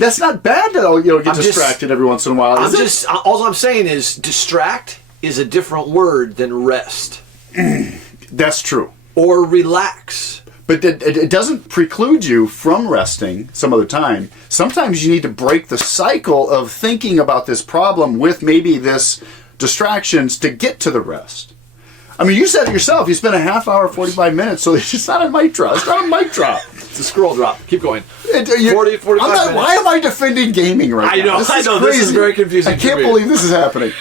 That's not bad to get distracted every once in a while. All I'm saying is distract is a different word than rest. That's true. Or relax. But it doesn't preclude you from resting some other time. Sometimes you need to break the cycle of thinking about this problem with maybe this distractions to get to the rest. I mean, you said it yourself. You spent a half hour, 45 minutes, so it's not a mic drop. It's not a mic drop. It's a scroll drop. Keep going. 45 minutes. Why am I defending gaming right now? I know. This is very confusing. I can't believe this is happening.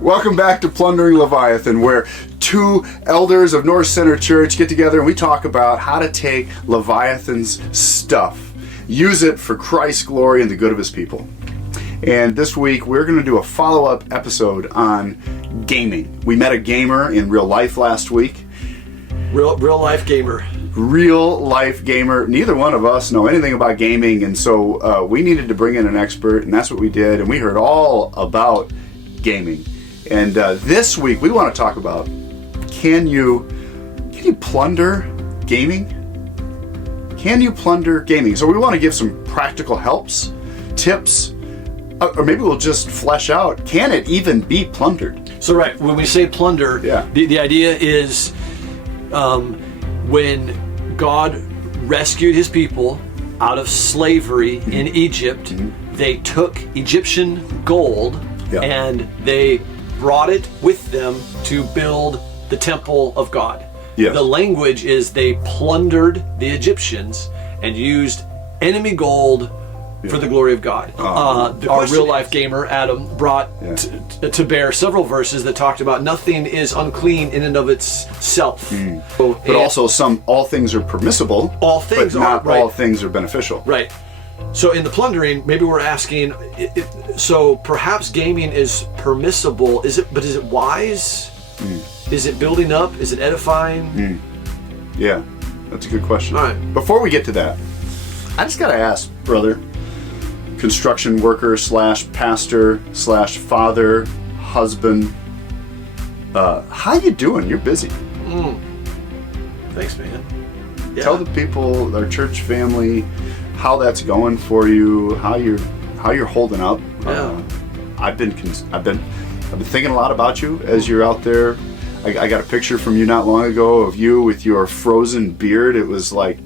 Welcome back to Plundering Leviathan, where two elders of North Center Church get together and we talk about how to take Leviathan's stuff, use it for Christ's glory and the good of his people. And this week we're going to do a follow-up episode on gaming. We met a gamer in real life last week. Real life gamer. Real life gamer. Neither one of us know anything about gaming, and so we needed to bring in an expert, and that's what we did, and we heard all about gaming. And this week we want to talk about, can you plunder gaming? Can you plunder gaming? So we want to give some practical helps, tips, or maybe we'll just flesh out, can it even be plundered? So right, when we say plunder, the idea is when God rescued his people out of slavery in Egypt, they took Egyptian gold and they brought it with them to build the temple of God. Yes. The language is they plundered the Egyptians and used enemy gold for the glory of God. Our real life gamer, Adam, brought to bear several verses that talked about nothing is unclean in and of itself. But also all things are permissible. All things but not all things are beneficial. Right. So in the plundering, maybe we're asking, so perhaps gaming is permissible, but is it wise? Is it building up? Is it edifying? Yeah, that's a good question. All right. Before we get to that, I just got to ask, brother, construction worker / pastor / father, husband, how you doing? You're busy. Thanks, man. Yeah. Tell the people, our church family, how that's going for you, how you're holding up. Yeah. I've been thinking a lot about you as you're out there. I got a picture from you not long ago of you with your frozen beard. It was like,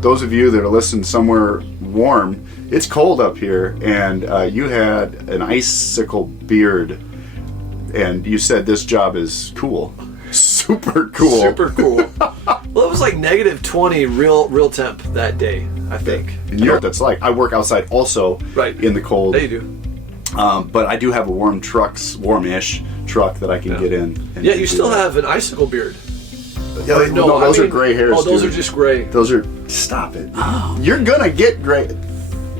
those of you that are listening somewhere warm, it's cold up here, and you had an icicle beard, and you said this job is cool. Super cool. Super cool. Well, it was like negative 20 real temp that day, I think. And you know what that's like. I work outside also in the cold. There you do. But I do have a warm-ish truck that I can get in. And you still have an icicle beard. Yeah, those are gray hairs. Oh, those are just gray. Those are... Stop it. Oh. You're going to get gray.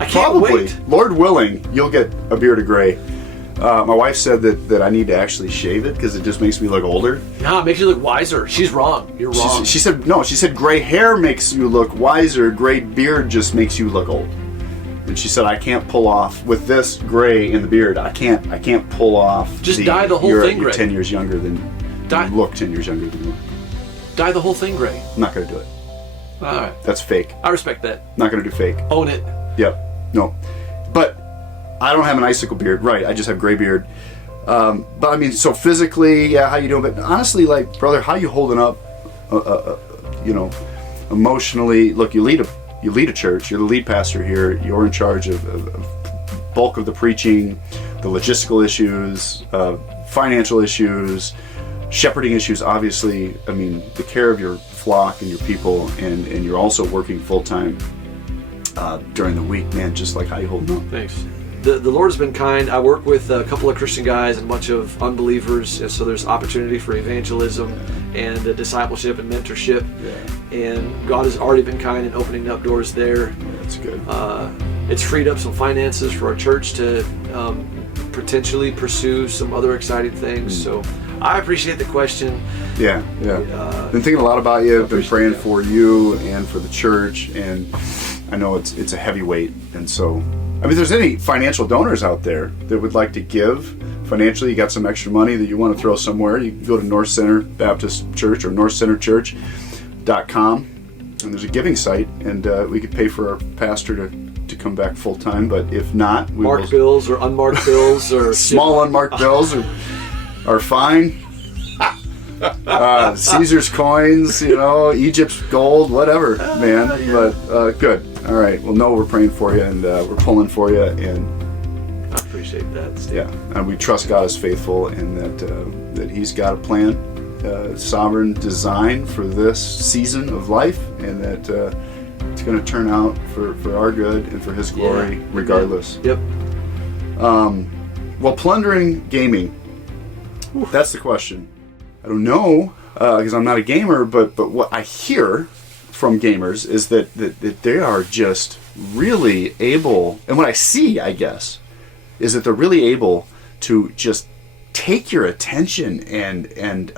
I can't wait. Lord willing, you'll get a beard of gray. My wife said that I need to actually shave it because it just makes me look older. No, it makes you look wiser. She's wrong. You're wrong. She said, no, she said gray hair makes you look wiser. Gray beard just makes you look old. And she said, I can't pull off, with this gray in the beard, I can't pull off. Just dye the whole thing gray. You're 10 years younger than, you look 10 years younger than you. Dye the whole thing gray. I'm not going to do it. All right. That's fake. I respect that. Not going to do fake. Own it. Yep. No. But I don't have an icicle beard, right? I just have gray beard. But I mean, so physically, how you doing? But honestly, like, brother, how you holding up? Emotionally. Look, you lead a church. You're the lead pastor here. You're in charge of bulk of the preaching, the logistical issues, financial issues, shepherding issues. Obviously, I mean, the care of your flock and your people, and you're also working full time during the week, man. Just like how you holding up? Thanks. The Lord has been kind. I work with a couple of Christian guys and a bunch of unbelievers, so there's opportunity for evangelism and discipleship and mentorship. Yeah. And God has already been kind in opening up doors there. That's good. It's freed up some finances for our church to potentially pursue some other exciting things. So I appreciate the question. Yeah. Been thinking a lot about you. Been praying for you and for the church, and I know it's a heavy weight. And so, I mean, if there's any financial donors out there that would like to give financially, you got some extra money that you want to throw somewhere, you can go to North Center Baptist Church or northcenterchurch.com, and there's a giving site, and we could pay for our pastor to come back full time. But if not, we marked bills or unmarked bills or small unmarked bills are fine. Caesar's coins, Egypt's gold, whatever, man. But good. All right. Well, no, we're praying for you, and we're pulling for you, and I appreciate that, Steve. Yeah, and we trust God is faithful, and that He's got a plan, sovereign design for this season of life, and that it's going to turn out for our good and for His glory, regardless. Yep. Well, plundering gaming. That's the question. I don't know, because I'm not a gamer, but what I hear from gamers is that they are just really able, and what I see, I guess, is that they're really able to just take your attention and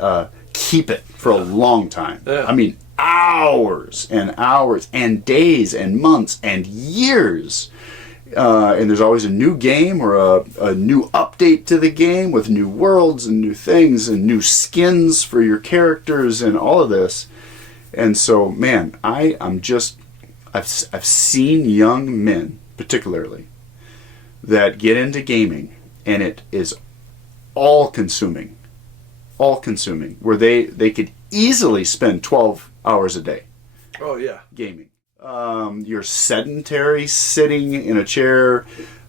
keep it for a long time. Yeah. I mean, hours and hours and days and months and years. And there's always a new game or a new update to the game with new worlds and new things and new skins for your characters and all of this. And so, man, I've seen young men, particularly, that get into gaming, and it is all-consuming, where they could easily spend 12 hours a day. Oh, yeah. Gaming. You're sedentary, sitting in a chair,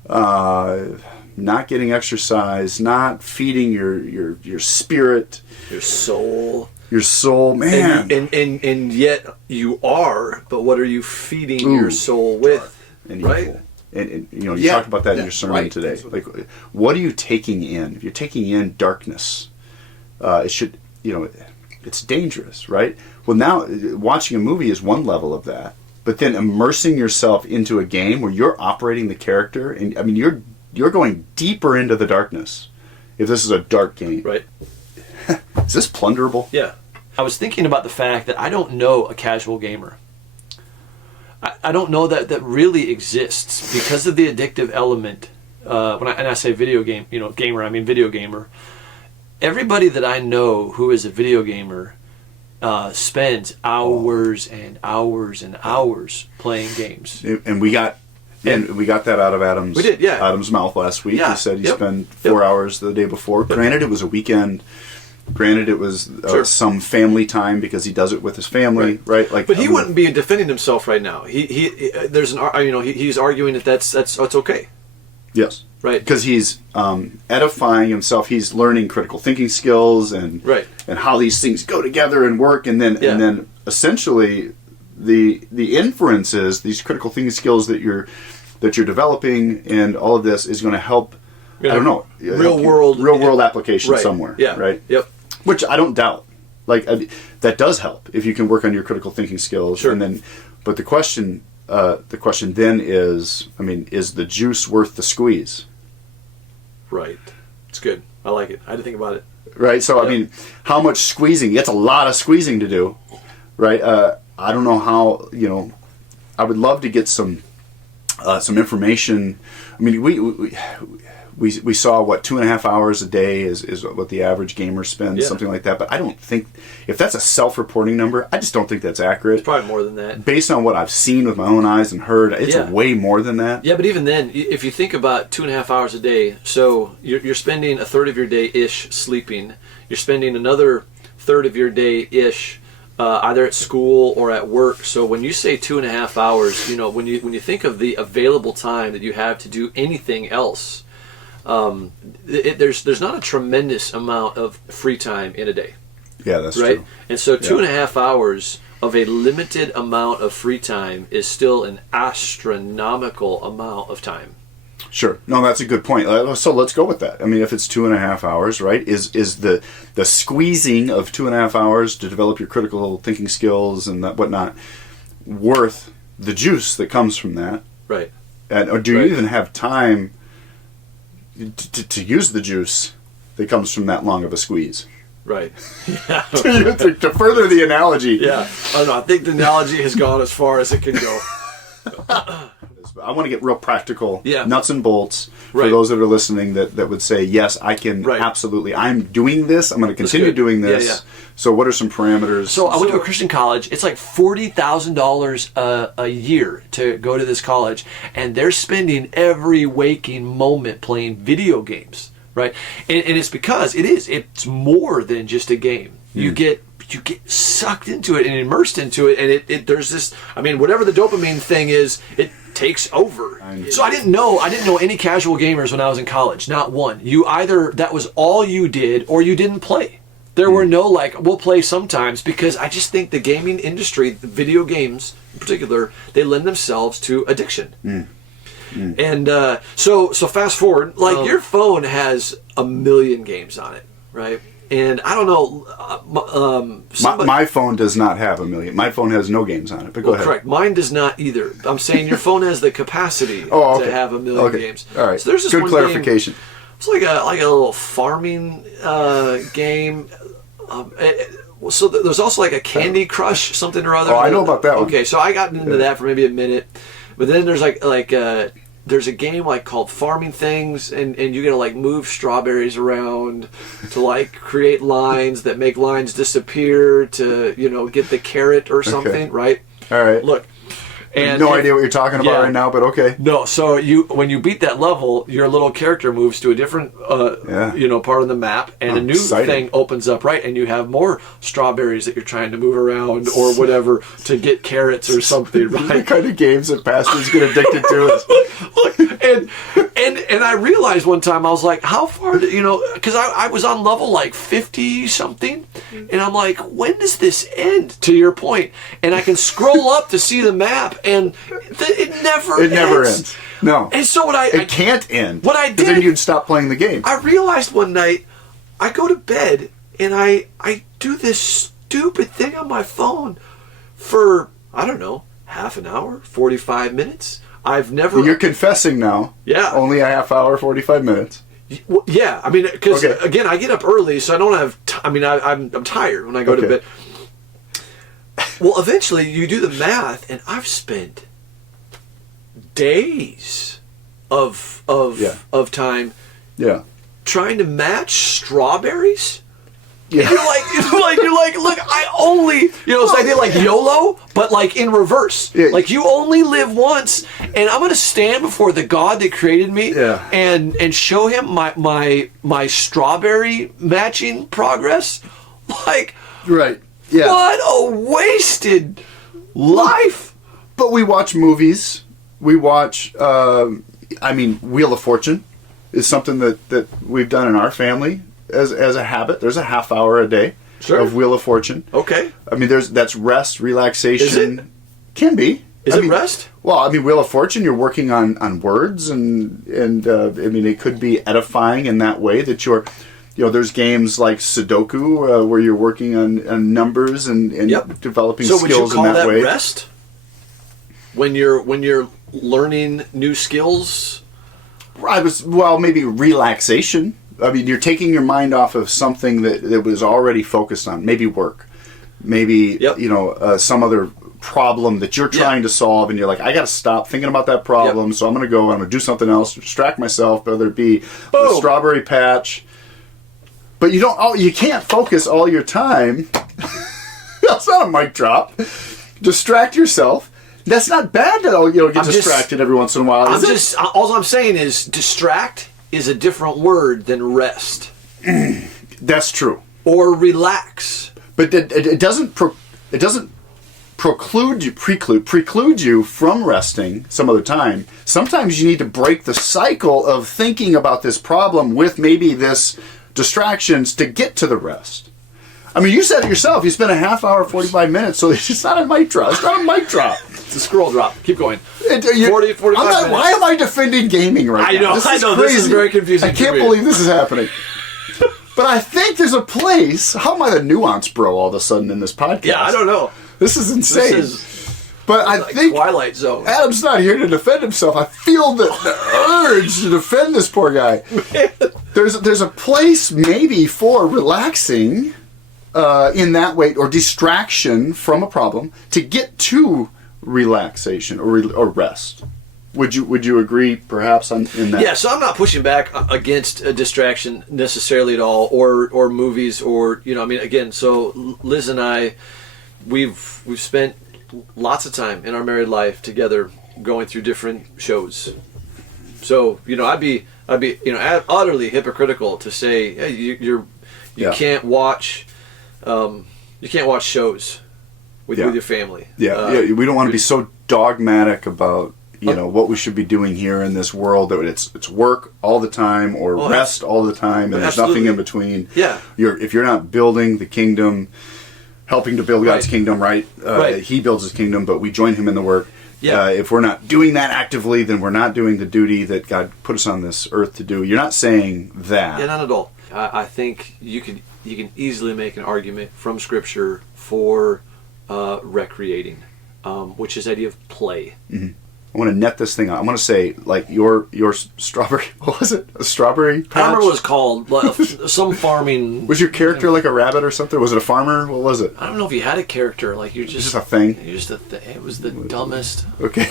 not getting exercise, not feeding your spirit, your soul. Your soul, man. And yet you are, but what are you feeding your soul with? And right? evil. And you talked about that in your sermon today. Like, what are you taking in? If you're taking in darkness, it should, it's dangerous, right? Well, now watching a movie is one level of that. But then immersing yourself into a game where you're operating the character, and I mean you're going deeper into the darkness. If this is a dark game, right? Is this plunderable? Yeah. I was thinking about the fact that I don't know a casual gamer. I don't know that really exists because of the addictive element. When I say video game, gamer, I mean video gamer. Everybody that I know who is a video gamer spends hours and hours and hours playing games. And we got that out of Adam's. We did, yeah. Adam's mouth last week. Yeah. He said he spent 4 hours the day before. Granted, it was a weekend. Granted, it was some family time because he does it with his family, right? Like, but he wouldn't be defending himself right now. He's arguing that's okay. Yes, right. Because he's edifying himself. He's learning critical thinking skills and how these things go together and work, and then essentially the inferences, these critical thinking skills that you're developing, and all of this is going to help. I don't know. Real world application somewhere. Yeah. Right. Yep. Which I don't doubt. Like that does help if you can work on your critical thinking skills. Sure. And then, but the question then is, is the juice worth the squeeze? Right. It's good. I like it. I had to think about it. Right. So how much squeezing? It's a lot of squeezing to do. Right. I don't know how. I would love to get some information. I mean, we saw 2.5 hours a day is what the average gamer spends, something like that. But I don't think, if that's a self-reporting number, I just don't think that's accurate. It's probably more than that. Based on what I've seen with my own eyes and heard, it's way more than that. Yeah, but even then, if you think about 2.5 hours a day, so you're spending a third of your day-ish sleeping. You're spending another third of your day-ish either at school or at work. So when you say 2.5 hours, when you think of the available time that you have to do anything else, there's not a tremendous amount of free time in a day. Yeah, that's right. True. And so 2.5 hours of a limited amount of free time is still an astronomical amount of time. Sure. No, that's a good point. So let's go with that. I mean, if it's 2.5 hours, right, is the squeezing of 2.5 hours to develop your critical thinking skills and that whatnot worth the juice that comes from that? Right. Or do you even have time to use the juice that comes from that long of a squeeze? Right. Yeah. to further the analogy. Yeah. I don't know. I think the analogy has gone as far as it can go. I want to get real practical, Yeah. nuts and bolts for Right. those that are listening that would say, yes, I can Right. absolutely. I'm doing this. I'm going to continue good. doing Yeah, this. yeah. So what are some parameters? So I went to a Christian college. It's like $40,000 a year to go to this college, and they're spending every waking moment playing video games, right? And it's because it's more than just a game. You get sucked into it and immersed into it, and it there's this. I mean, whatever the dopamine thing is, it takes over. So I didn't know any casual gamers when I was in college. Not one. You either that was all you did, or you didn't play. There were no we'll play sometimes, because I just think the gaming industry, the video games in particular, they lend themselves to addiction. And so fast forward, your phone has a million games on it, right? And I don't know. my phone does not have a million. My phone has no games on it. But go ahead. Correct. Mine does not either. I'm saying your phone has the capacity okay. to have a million Okay. games. All right. So there's this good one clarification. Game, it's like a little farming game. So there's also like a Candy Crush something or other. Oh, I know about that one. Okay, so I got into that for maybe a minute, but then there's there's a game called Farming Things, and you gotta move strawberries around to create lines that make lines disappear to get the carrot or something, right? All right. Look. And no idea what you're talking about right now, but okay. No, so when you beat that level, your little character moves to a different part of the map, and a new thing opens up, right? And you have more strawberries that you're trying to move around or whatever to get carrots or something, right? The kind of games that pastors get addicted to. Look, and I realized one time, I was like, how far because I was on level 50 something, and I'm like, when does this end, to your point? And I can scroll up to see the map, and it never ends. No. And so it can't end. What I did, then you'd stop playing the game. I realized one night, I go to bed and I do this stupid thing on my phone for, I don't know, half an hour, 45 minutes. I've never. Well, you're confessing now. Yeah. Only a half hour, 45 minutes. Well, yeah, I mean, because again, I get up early, so I don't have. I'm tired when I go to bed. Well, eventually you do the math, and I've spent days of time trying to match strawberries. Yeah. You're like, look, I only, so I did YOLO, but in reverse. Yeah. You only live once, and I'm going to stand before the God that created me and show him my strawberry matching progress. Right. Yeah. What a wasted life. But we watch movies. We watch, Wheel of Fortune is something that we've done in our family. As a habit, there's a half hour a day of Wheel of Fortune. Okay. I mean, that's rest, relaxation. Is it? Can be. Is it rest? Well, Wheel of Fortune, you're working on words, and it could be edifying in that way that you're, there's games like Sudoku where you're working on numbers and developing skills in that way. So would you call that rest? When you're learning new skills? Maybe relaxation. You're taking your mind off of something that was already focused on. Maybe work. Maybe, some other problem that you're trying to solve, and you're like, I got to stop thinking about that problem, so I'm going to do something else to distract myself, whether it be the strawberry patch. But you can't focus all your time. That's not a mic drop. Distract yourself. That's not bad to get distracted every once in a while. All I'm saying is distract is a different word than rest. That's true. Or relax. But it doesn't preclude you from resting some other time. Sometimes you need to break the cycle of thinking about this problem with maybe this distractions to get to the rest. You said it yourself. You spent a half hour, 45 minutes, so it's not a mic drop. It's not a mic drop. It's a scroll drop. Keep going. 45 minutes. Why am I defending gaming right now? I know. This is very confusing. I can't believe this is happening. But I think there's a place. How am I the nuance bro all of a sudden in this podcast? Yeah, I don't know. This is insane. But I think Twilight Zone. Adam's not here to defend himself. I feel the urge to defend this poor guy. There's a place maybe for relaxing in that way, or distraction from a problem to get to relaxation or rest. Would you agree perhaps in that? Yeah, so I'm not pushing back against a distraction necessarily at all, or movies, or again, so Liz and I, we've spent lots of time in our married life together going through different shows. So, I'd be utterly hypocritical to say, hey, you can't watch shows with your family. We don't want to be so dogmatic about what we should be doing here in this world, that it's work all the time or rest all the time, and there's nothing in between. Yeah. If you're not building the kingdom, helping to build God's kingdom, right? He builds his kingdom, but we join him in the work. Yeah. If we're not doing that actively, then we're not doing the duty that God put us on this earth to do. You're not saying that. Yeah, not at all. I think you can easily make an argument from Scripture for recreating, which is the idea of play. Mm-hmm. I want to net this thing out. I want to say, like, your strawberry, what was it? A strawberry patch? I don't remember what it's called. Some farming. Was your character like a rabbit or something? Was it a farmer? What was it? I don't know if you had a character. Like, you're just a thing? You're just a thing. It was the dumbest. Okay.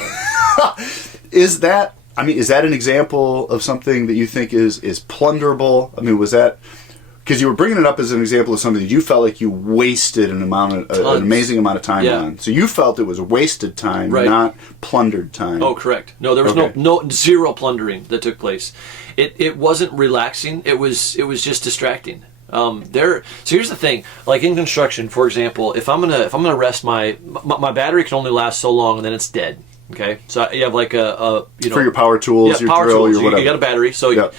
Is that an example of something that you think is plunderable? I mean, was that... Because you were bringing it up as an example of something that you felt like you wasted an amazing amount of time on. So you felt it was wasted time, not plundered time. Oh, correct. No, there was zero plundering that took place. It wasn't relaxing. It was just distracting. So here's the thing. Like in construction, for example, if I'm gonna rest my battery can only last so long and then it's dead. Okay, so you have like for your power tools, your power drill, tools. your whatever. You got a battery, so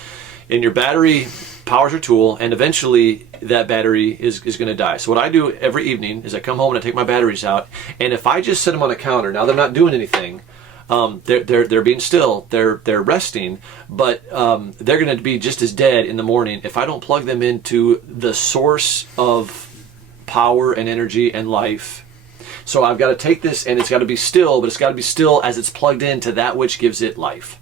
in your battery powers your tool, and eventually that battery is going to die. So what I do every evening is I come home and I take my batteries out, and if I just set them on a counter, now they're not doing anything. They're being still. They're resting, but they're going to be just as dead in the morning if I don't plug them into the source of power and energy and life. So I've got to take this, and it's got to be still, but it's got to be still as it's plugged into that which gives it life.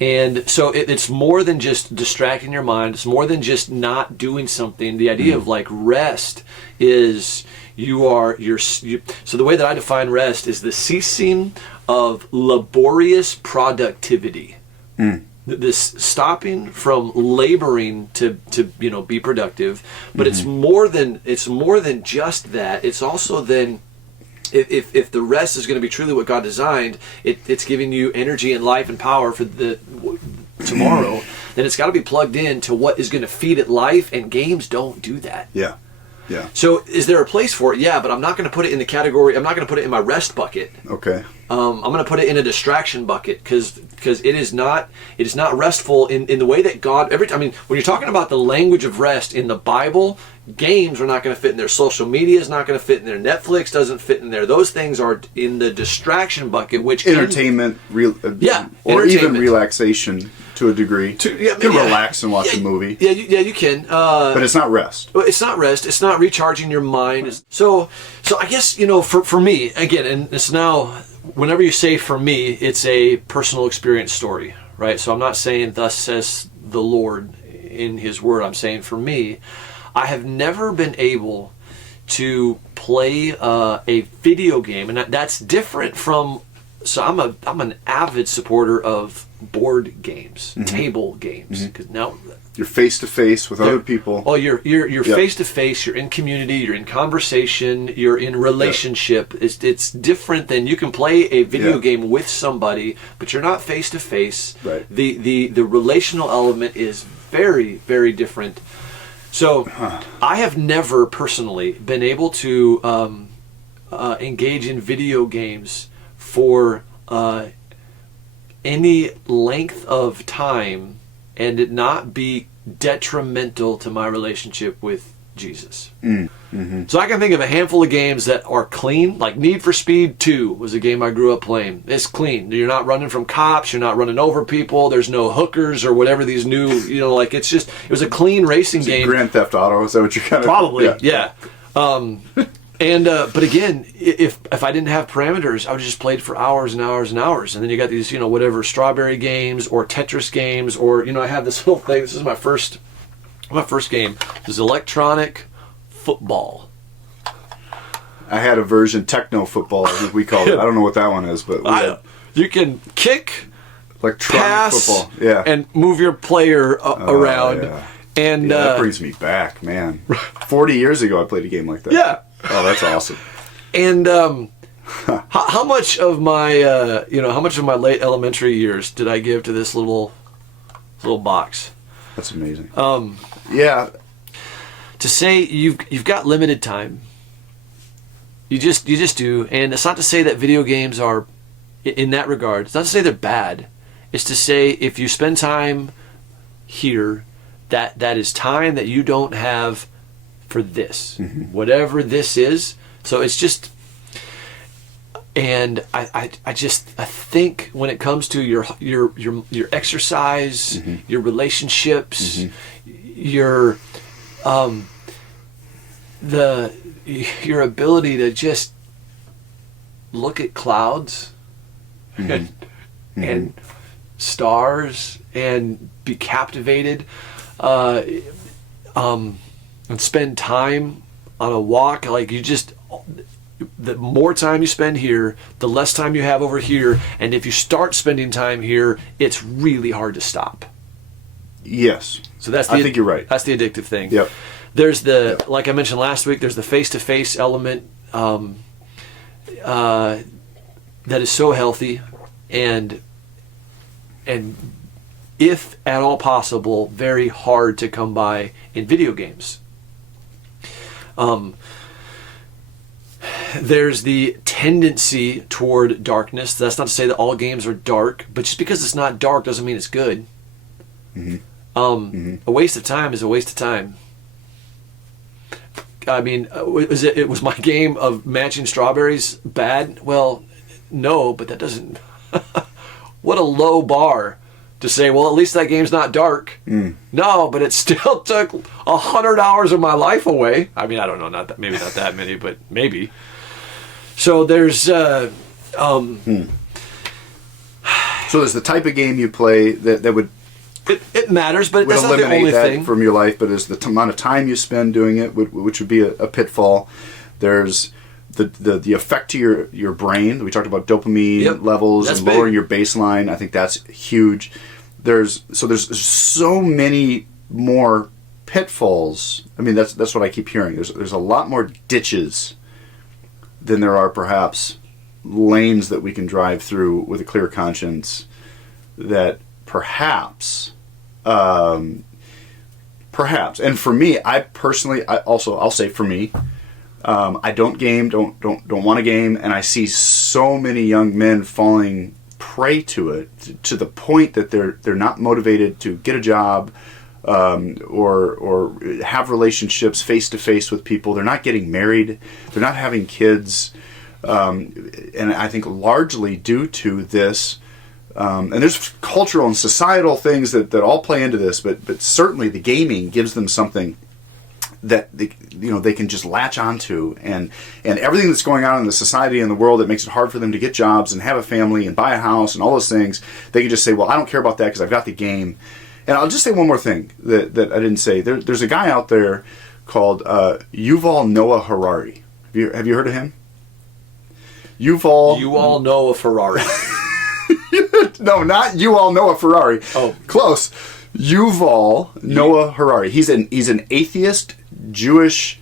And so it's more than just distracting your mind. It's more than just not doing something. The idea of like rest is so the way that I define rest is the ceasing of laborious productivity. This stopping from laboring to be productive, but it's more than just that. It's also then, if the rest is going to be truly what God designed, it's giving you energy and life and power for the tomorrow, then it's got to be plugged in to what is going to feed it life, and games don't do that. Yeah. So is there a place for it? Yeah, but I'm not going to put it in the category, I'm not going to put it in my rest bucket. Okay. I'm going to put it in a distraction bucket because it is not restful in the way that God, when you're talking about the language of rest in the Bible, games are not going to fit in there. Social media is not going to fit in there. Netflix doesn't fit in there. Those things are in the distraction bucket, which entertainment, or even relaxation to a degree. You can relax and watch a movie. Yeah, you can. But it's not rest. It's not rest. It's not recharging your mind. So I guess for me again, and it's now. Whenever you say for me, it's a personal experience story, right? So I'm not saying thus says the Lord in His Word. I'm saying for me, I have never been able to play a video game, and that's different from. So I'm an avid supporter of board games, table games, because now you're face to face with other people. Oh, you're face to face. You're in community. You're in conversation. You're in relationship. It's different than you can play a video game with somebody, but you're not face to face. Right. The relational element is very, very different. So I have never personally been able to engage in video games for any length of time and it not be detrimental to my relationship with Jesus. So I can think of a handful of games that are clean, like Need for Speed 2 was a game I grew up playing. It's clean. You're not running from cops, you're not running over people, there's no hookers or whatever these new, it was a clean racing game. Grand Theft Auto, is that what you're kind of... Probably, yeah. And but again, if I didn't have parameters, I would have just played for hours and hours and hours. And then you got these, whatever strawberry games or Tetris games, or I have this little thing. This is my first game. This is electronic football. I had a version, techno football, I think we called it. I don't know what that one is, but you can kick, electronic pass, football, yeah, and move your player around. Yeah. And that brings me back, man. 40 years ago, I played a game like that. Yeah. Oh, that's awesome. And how much of my late elementary years did I give to this little box? That's amazing. To say you've got limited time. You just do, and it's not to say that video games are, in that regard, it's not to say they're bad. It's to say if you spend time here, that is time that you don't have for this, whatever this is. So it's just, and I think when it comes to your exercise, your relationships, your your ability to just look at clouds and stars and be captivated, and spend time on a walk. Like the more time you spend here, the less time you have over here. And if you start spending time here, it's really hard to stop. Yes. So I think you're right. That's the addictive thing. Yep. There's like I mentioned last week, there's the face-to-face element that is so healthy, and if at all possible, very hard to come by in video games. There's the tendency toward darkness. That's not to say that all games are dark, but just because it's not dark doesn't mean it's good. A waste of time is a waste of time. I mean, was my game of matching strawberries bad? Well, no, but that doesn't... What a low bar to say, well, at least that game's not dark. No, but it still took 100 hours of my life away. I mean, I don't know, maybe not that many, but maybe. So there's... So there's the type of game you play that would... It matters, but would that's not the only eliminate that thing from your life, but is the amount of time you spend doing it, which would be a pitfall. There's the effect to your brain. We talked about dopamine levels and lowering your baseline. I think that's huge. There's so many more pitfalls. I mean, that's what I keep hearing. There's a lot more ditches than there are perhaps lanes that we can drive through with a clear conscience. That perhaps, and for me, I'll say for me, I don't game, don't want to game, and I see so many young men falling prey to it to the point that they're not motivated to get a job, or have relationships face to face with people. They're not getting married. They're not having kids, and I think largely due to this. And there's cultural and societal things that all play into this, but certainly the gaming gives them something that they can just latch onto, and everything that's going on in the society and the world that makes it hard for them to get jobs and have a family and buy a house and all those things, they can just say, well, I don't care about that because I've got the game. And I'll just say one more thing that I didn't say. There's a guy out there called Yuval Noah Harari. Have you heard of him? You all know a Ferrari. No, not Yuval Noah Ferrari. Oh, close. Yuval Noah Harari. He's an atheist, Jewish,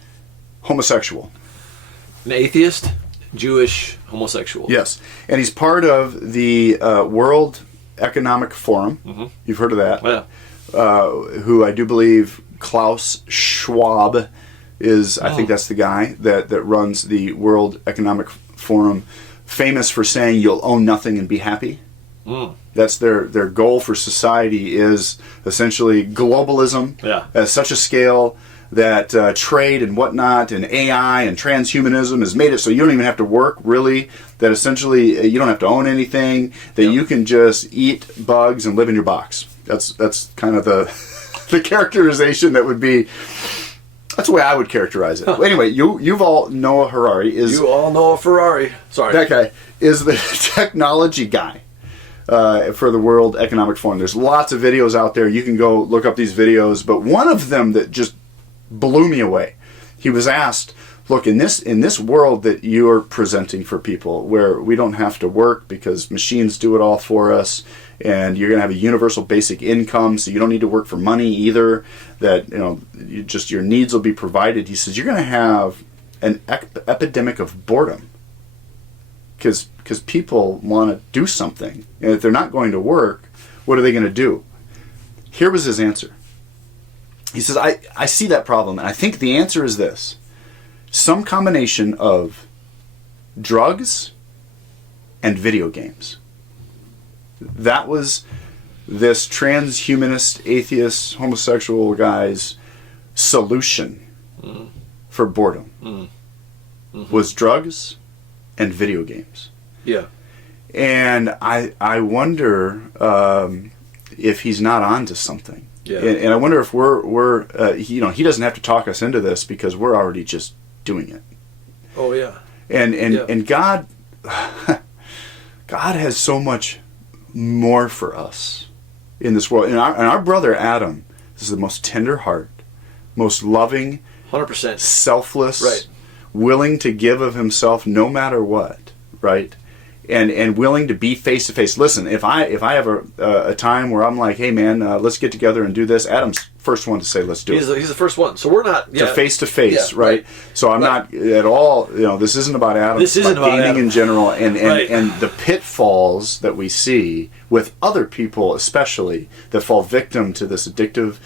homosexual. An atheist, Jewish, homosexual. Yes, and he's part of the World Economic Forum. You've heard of that? Yeah. Who I do believe Klaus Schwab is. I think that's the guy that runs the World Economic Forum. Famous for saying you'll own nothing and be happy. That's their goal for society, is essentially globalism at such a scale that trade and whatnot and AI and transhumanism has made it so you don't even have to work, really, that essentially you don't have to own anything, that you can just eat bugs and live in your box. That's kind of the characterization that would be That's the way I would characterize it. Anyway, Yuval Noah Harari is... You all know a Ferrari. Sorry. That guy is the technology guy for the World Economic Forum. There's lots of videos out there. You can go look up these videos. But one of them that just blew me away. He was asked, look, in this world that you're presenting for people, where we don't have to work because machines do it all for us, and you're going to have a universal basic income, so you don't need to work for money either, that your needs will be provided. He says you're going to have an epidemic of boredom because people want to do something, and if they're not going to work, what are they going to do? Here was his answer. He says, I see that problem, and I think the answer is this: some combination of drugs and video games. That was this transhumanist, atheist, homosexual guy's solution for boredom. Was drugs and video games. Yeah. And I wonder if he's not onto something. Yeah. And I wonder if we're he doesn't have to talk us into this because we're already just doing it. Oh yeah. And God has so much more for us in this world. And our brother Adam is the most tender heart, most loving, 100% selfless, right, willing to give of himself no matter what, right? And willing to be face to face. Listen, if I have a time where I'm like, hey man, let's get together and do this, Adam's first one to say let's do it. He's the first one. So we're not face to face, right? So I'm not at all. This isn't about Adam. This isn't about gaming Adam in general, and right, and the pitfalls that we see with other people, especially that fall victim to this addictive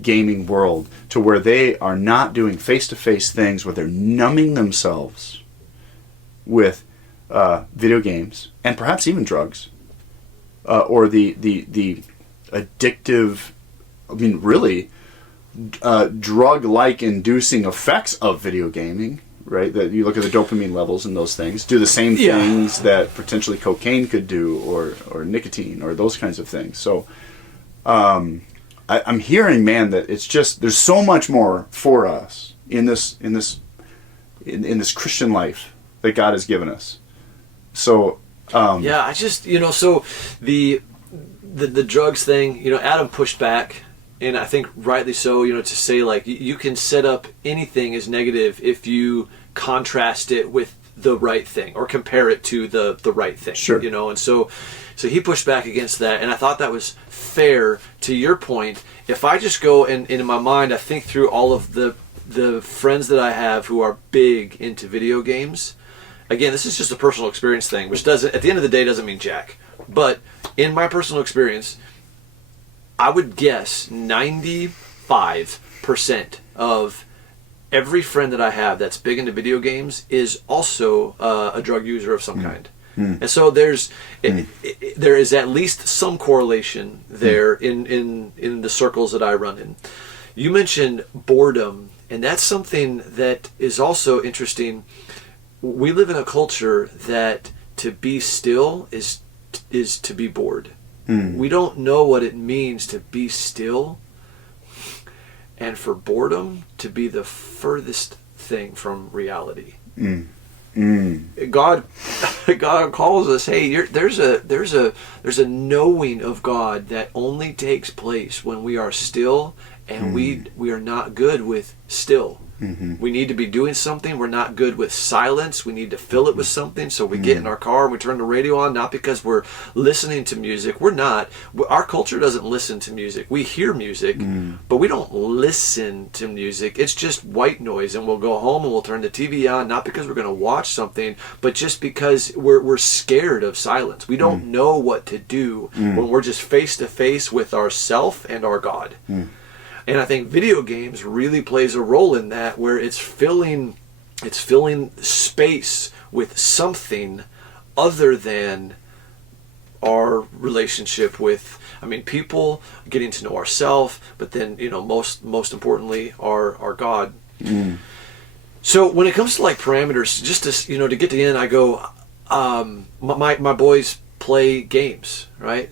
gaming world, to where they are not doing face to face things, where they're numbing themselves with video games and perhaps even drugs, or the addictive, really drug-like inducing effects of video gaming, right? That you look at the dopamine levels and those things do the same things that potentially cocaine could do, or nicotine, or those kinds of things. So I'm hearing, man, that it's just there's so much more for us in this Christian life that God has given us. So I just so the drugs thing, Adam pushed back, and I think rightly so, to say like you can set up anything as negative if you contrast it with the right thing or compare it to the right thing. Sure. And so he pushed back against that, and I thought that was fair. To your point, if I just go and in my mind I think through all of the friends that I have who are big into video games. Again, this is just a personal experience thing, which doesn't, at the end of the day, doesn't mean jack. But in my personal experience, I would guess 95% of every friend that I have that's big into video games is also a drug user of some kind. And so there is at least some correlation there in the circles that I run in. You mentioned boredom, and that's something that is also interesting. We live in a culture that to be still is to be bored. We don't know what it means to be still, and for boredom to be the furthest thing from reality. God calls us, hey, there's a knowing of God that only takes place when we are still, and we are not good with still. We need to be doing something. We're not good with silence. We need to fill it with something. So we get in our car and we turn the radio on, not because we're listening to music. We're not. Our culture doesn't listen to music. We hear music, but we don't listen to music. It's just white noise, and we'll go home and we'll turn the TV on, not because we're going to watch something, but just because we're scared of silence. We don't know what to do when we're just face to face with ourself and our God. And I think video games really plays a role in that, where it's filling space with something other than our relationship with, people, getting to know ourselves, but then, most importantly, our God. So when it comes to like parameters, just to, to get to the end, I go, my boys play games, right?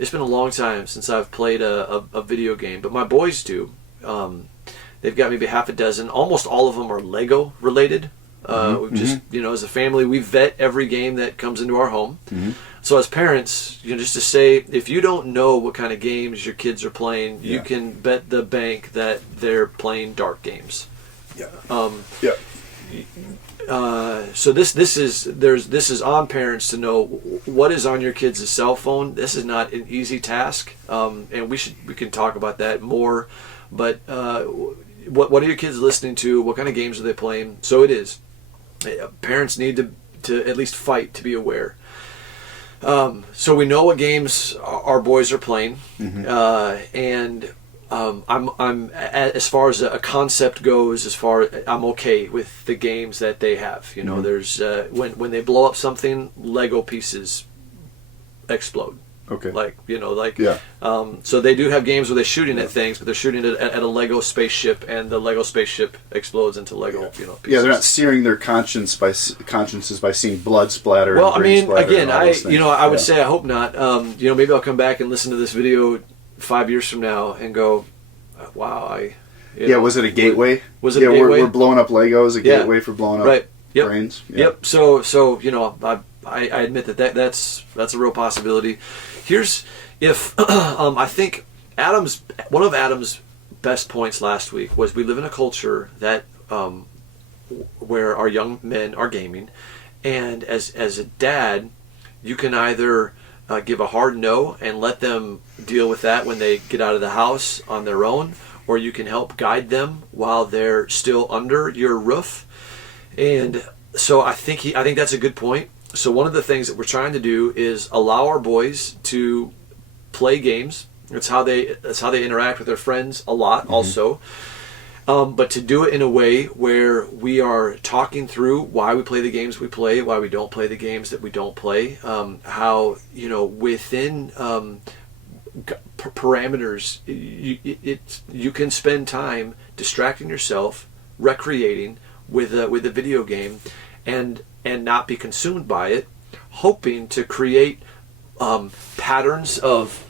It's been a long time since I've played a video game, but my boys do. They've got maybe half a dozen. Almost all of them are Lego related. We've just, as a family, we vet every game that comes into our home. So as parents, just to say, if you don't know what kind of games your kids are playing, you can bet the bank that they're playing dark games. So this is on parents to know what is on your kids' cell phone. This is not an easy task, and we can talk about that more. But what are your kids listening to? What kind of games are they playing? So it is. Parents need to at least fight to be aware. So we know what games our boys are playing, and I'm as far as a concept goes, I'm okay with the games that they have. There's when they blow up something, Lego pieces explode. Okay. So they do have games where they're shooting at things, but they're shooting at a Lego spaceship, and the Lego spaceship explodes into Lego, pieces. Yeah, they're not searing their consciences by seeing blood splatter. Well, and brain splatter again, and all those things. I would say I hope not. Maybe I'll come back and listen to this video 5 years from now and go, wow, was it a gateway? Was it a gateway? We're blowing up Legos, a gateway for blowing up brains. Yep. So I admit that's a real possibility. Here's I think one of Adam's best points last week was we live in a culture that where our young men are gaming, and as a dad, you can either give a hard no and let them deal with that when they get out of the house on their own, or you can help guide them while they're still under your roof. And so I think that's a good point. So one of the things that we're trying to do is allow our boys to play games. That's how they interact with their friends a lot also. But to do it in a way where we are talking through why we play the games we play, why we don't play the games that we don't play, how, within parameters, you can spend time distracting yourself, recreating with a video game, and not be consumed by it, hoping to create patterns of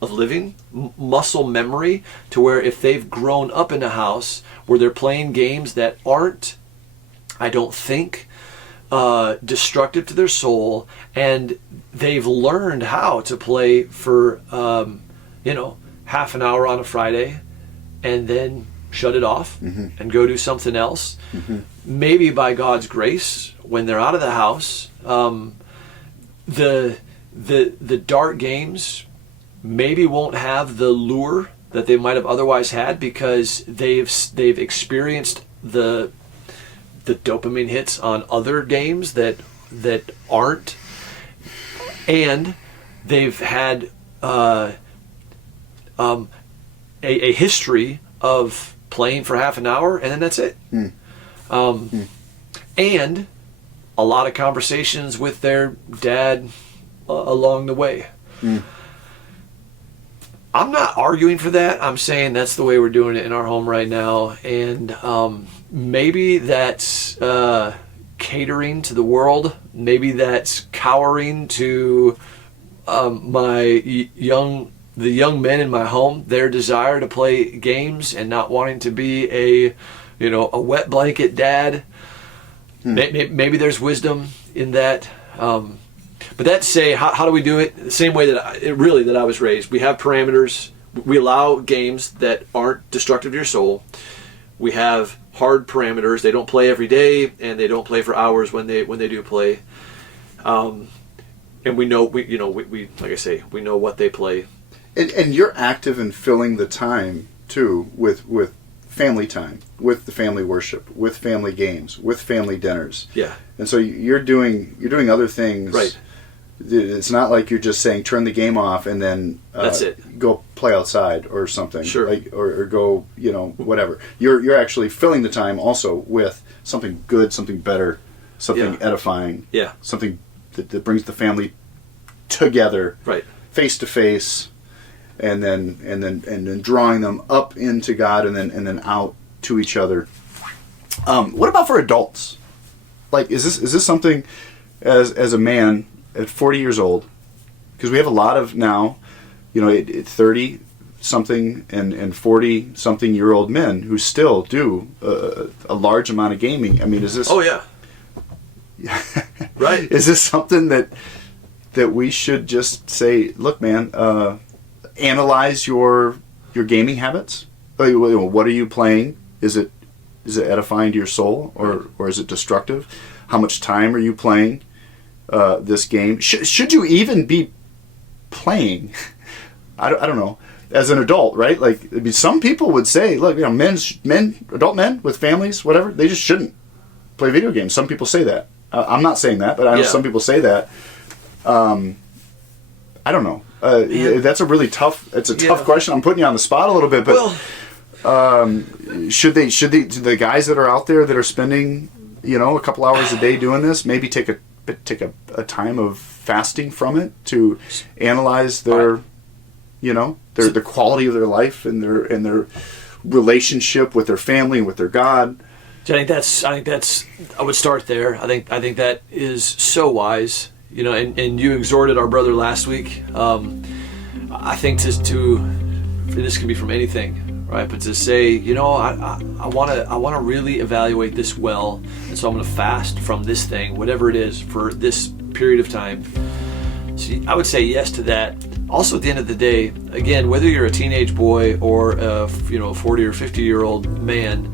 living, muscle memory, to where if they've grown up in a house where they're playing games that aren't, I don't think, destructive to their soul, and they've learned how to play for half an hour on a Friday and then shut it off and go do something else. Maybe by God's grace, when they're out of the house, the dark games maybe won't have the lure that they might have otherwise had, because they've experienced the dopamine hits on other games that aren't, and they've had a history of playing for half an hour and then that's it. And a lot of conversations with their dad along the way. I'm not arguing for that. I'm saying that's the way we're doing it in our home right now. And maybe that's catering to the world. Maybe that's cowering to the young men in my home, their desire to play games and not wanting to be a wet blanket dad. Maybe there's wisdom in that. But that say, how do we do it? The same way that I was raised. We have parameters. We allow games that aren't destructive to your soul. We have hard parameters. They don't play every day, and they don't play for hours when they do play. And we know we like I say, we know what they play. And you're active in filling the time too with family time, with the family worship, with family games, with family dinners. Yeah. And so you're doing other things. Right. It's not like you're just saying turn the game off and then that's it. Go play outside or something. Sure. Or go whatever. You're actually filling the time also with something good, something better, something edifying. Yeah. Something that brings the family together. Right. Face to face. And then drawing them up into God and then out to each other. What about for adults? Like, is this something as a man at 40 years old? Because we have a lot of now, at 30, something and 40 something year old men who still do a large amount of gaming. I mean, is this? Oh yeah. Right. Is this something that we should just say, look, man, analyze your gaming habits? Like, what are you playing? Is it edifying to your soul, or is it destructive? How much time are you playing this game? Should you even be playing? I don't know. As an adult, right? Like, I mean, some people would say, look, adult men with families, whatever, they just shouldn't play video games. Some people say that. I'm not saying that, but I know some people say that. I don't know. That's a really tough. It's a tough question. I'm putting you on the spot a little bit, but should the guys that are out there that are spending, a couple hours a day doing this, maybe take a time of fasting from it to analyze their, the quality of their life and their relationship with their family and with their God. I think that's. I would start there. I think that is so wise. And you exhorted our brother last week. I think this can be from anything, right? But to say, I want to really evaluate this well, and so I'm going to fast from this thing, whatever it is, for this period of time. So I would say yes to that. Also, at the end of the day, again, whether you're a teenage boy or a 40 or 50-year-old man,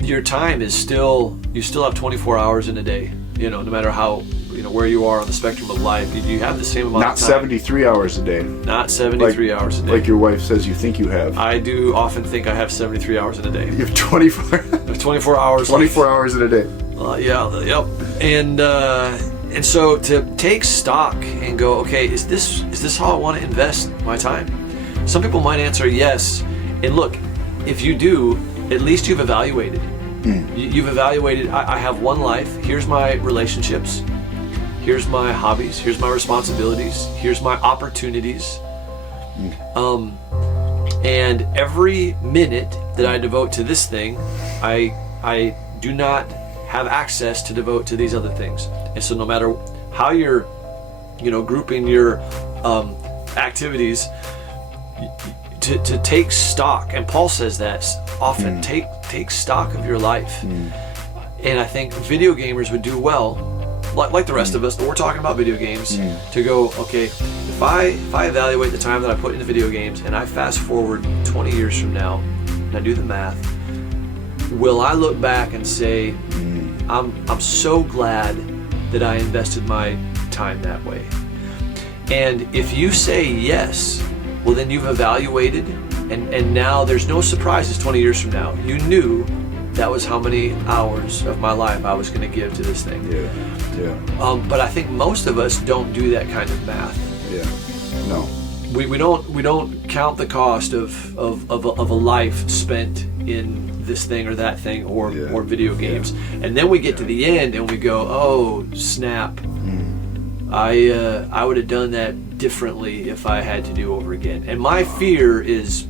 your time is you still have 24 hours in a day. No matter how where you are on the spectrum of life, you have the same amount of time. Not 73 hours a day. Not 73 hours a day. Like your wife says you think you have. I do often think I have 73 hours in a day. You have 24. 24 hours. 24 hours in a day. Yep. And so to take stock and go, okay, is this how I want to invest my time? Some people might answer yes. And look, if you do, at least you've evaluated. You've evaluated, I have one life. Here's my relationships. Here's my hobbies. Here's my responsibilities. Here's my opportunities. And every minute that I devote to this thing, I do not have access to devote to these other things. And so no matter how you're, grouping your activities, to take stock, and Paul says that often, take stock of your life. And I think video gamers would do well, like the rest of us, but we're talking about video games, to go, okay, if I evaluate the time that I put into video games and I fast forward 20 years from now and I do the math, will I look back and say, I'm so glad that I invested my time that way? And if you say yes, well, then you've evaluated, and now there's no surprises 20 years from now. You knew that was how many hours of my life I was going to give to this thing. Yeah. But I think most of us don't do that kind of math. Yeah. No. We don't count the cost of a life spent in this thing or that thing or video games, and then we get to the end and we go, oh snap, I would have done that differently if I had to do over again. And my fear is,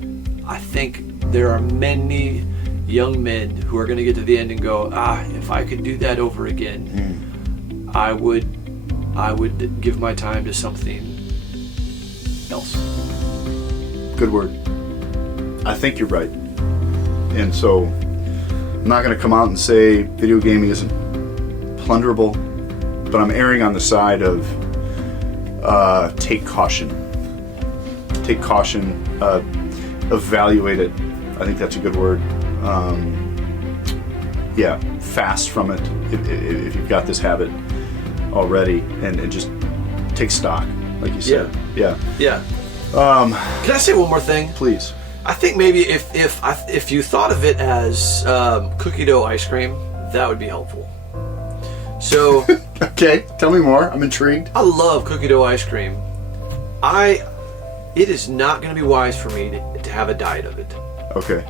I think there are many young men who are going to get to the end and go, if I could do that over again, I would give my time to something else. Good word. I think you're right. And so I'm not going to come out and say video gaming isn't plunderable, but I'm erring on the side of take caution. Take caution. Evaluate it. I think that's a good word. Fast from it if you've got this habit already, and just take stock, like you said. Yeah. Can I say one more thing? Please. I think maybe if you thought of it as cookie dough ice cream, that would be helpful. So okay, tell me more. I'm intrigued. I love cookie dough ice cream. It is not going to be wise for me to have a diet of it. Okay.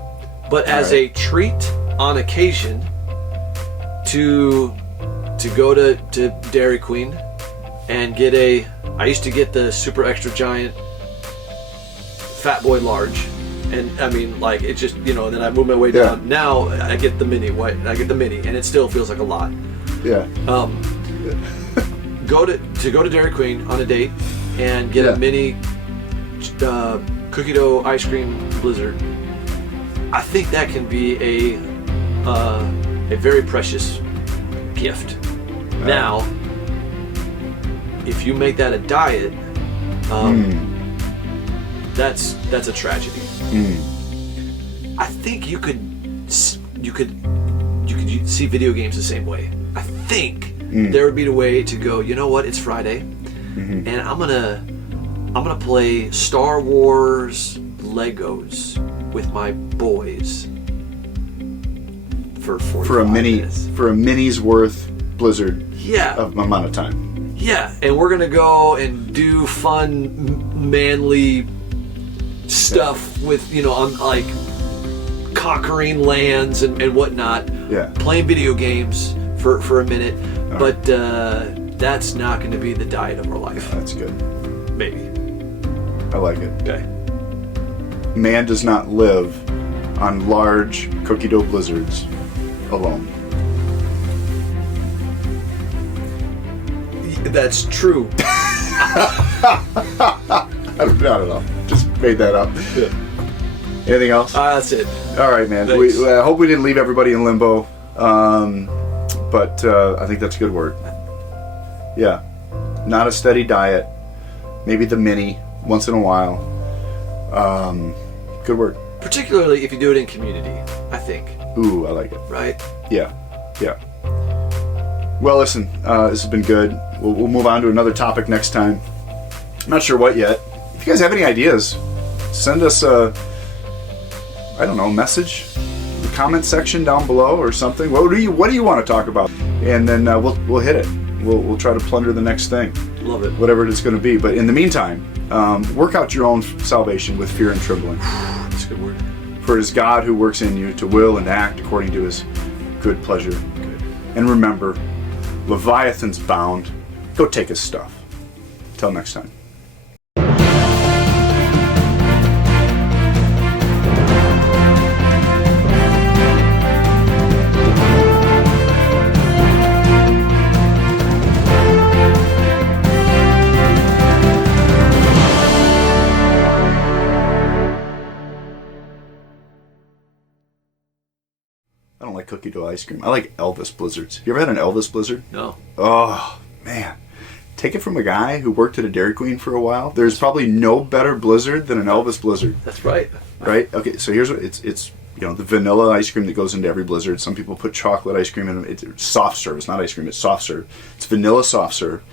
But as a treat on occasion, to go to Dairy Queen and get I used to get the super extra giant Fat Boy large, and I mean, like, it just, then I move my way down. Now I get the mini, and it still feels like a lot. Yeah. Go to Dairy Queen on a date and get a mini cookie dough ice cream blizzard, I think that can be a very precious gift. Now, if you make that a diet, that's a tragedy. I think you could see video games the same way. I think there would be a way to go, you know what, it's Friday, and I'm gonna play Star Wars Legos with my boys for 45 minutes. For a mini's worth blizzard Yeah. of amount of time. Yeah, and we're gonna go and do fun, manly stuff with, on like conquering lands and whatnot. Yeah. Playing video games for a minute, but that's not going to be the diet of our life. That's good. Maybe. I like it. Okay. Man does not live on large cookie dough blizzards alone. That's true. I don't know. Just made that up. Yeah. Anything else? That's it. All right, man. Thanks. I hope we didn't leave everybody in limbo, but I think that's a good word. Yeah. Not a steady diet. Maybe the mini once in a while. Good word. Particularly if you do it in community, I think. Ooh, I like it. Right? Yeah. Yeah. Well, listen, this has been good. We'll move on to another topic next time. I'm not sure what yet. If you guys have any ideas, send us a message in the comment section down below or something. What do you want to talk about? And then we'll hit it. We'll try to plunder the next thing. Love it. Whatever it's going to be. But in the meantime, work out your own salvation with fear and trembling. That's a good word. For it is God who works in you to will and act according to his good pleasure. Good. And remember, Leviathan's bound. Go take his stuff. Till next time. I don't like cookie dough ice cream. I like Elvis Blizzards. You ever had an Elvis Blizzard? No. Oh, man. Take it from a guy who worked at a Dairy Queen for a while. There's probably no better Blizzard than an Elvis Blizzard. That's right. Right? Okay, so here's what it's the vanilla ice cream that goes into every Blizzard. Some people put chocolate ice cream in it. It's soft serve. It's not ice cream. It's soft serve. It's vanilla soft serve.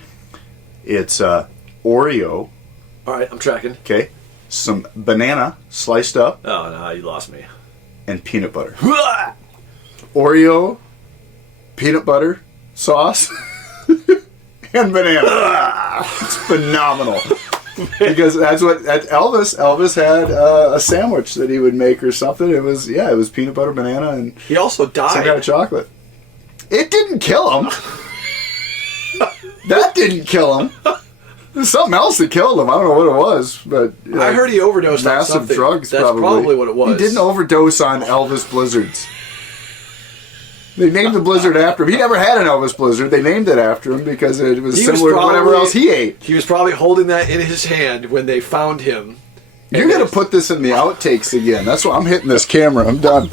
It's Oreo. All right, I'm tracking. Okay. Some banana sliced up. Oh, no, you lost me. And peanut butter. Oreo, peanut butter, sauce, and banana. It's phenomenal. Because that's what Elvis had a sandwich that he would make or something. It was peanut butter, banana, and He also died. some kind of chocolate. It didn't kill him. That didn't kill him. There's something else that killed him. I don't know what it was, but I heard he overdosed on massive something. drugs. That's probably what it was. He didn't overdose on Elvis Blizzards. They named the Blizzard after him. He never had an Elvis Blizzard. They named it after him because it was similar to whatever else he ate. He was probably holding that in his hand when they found him. You're going to put this in the outtakes again. That's why I'm hitting this camera. I'm done.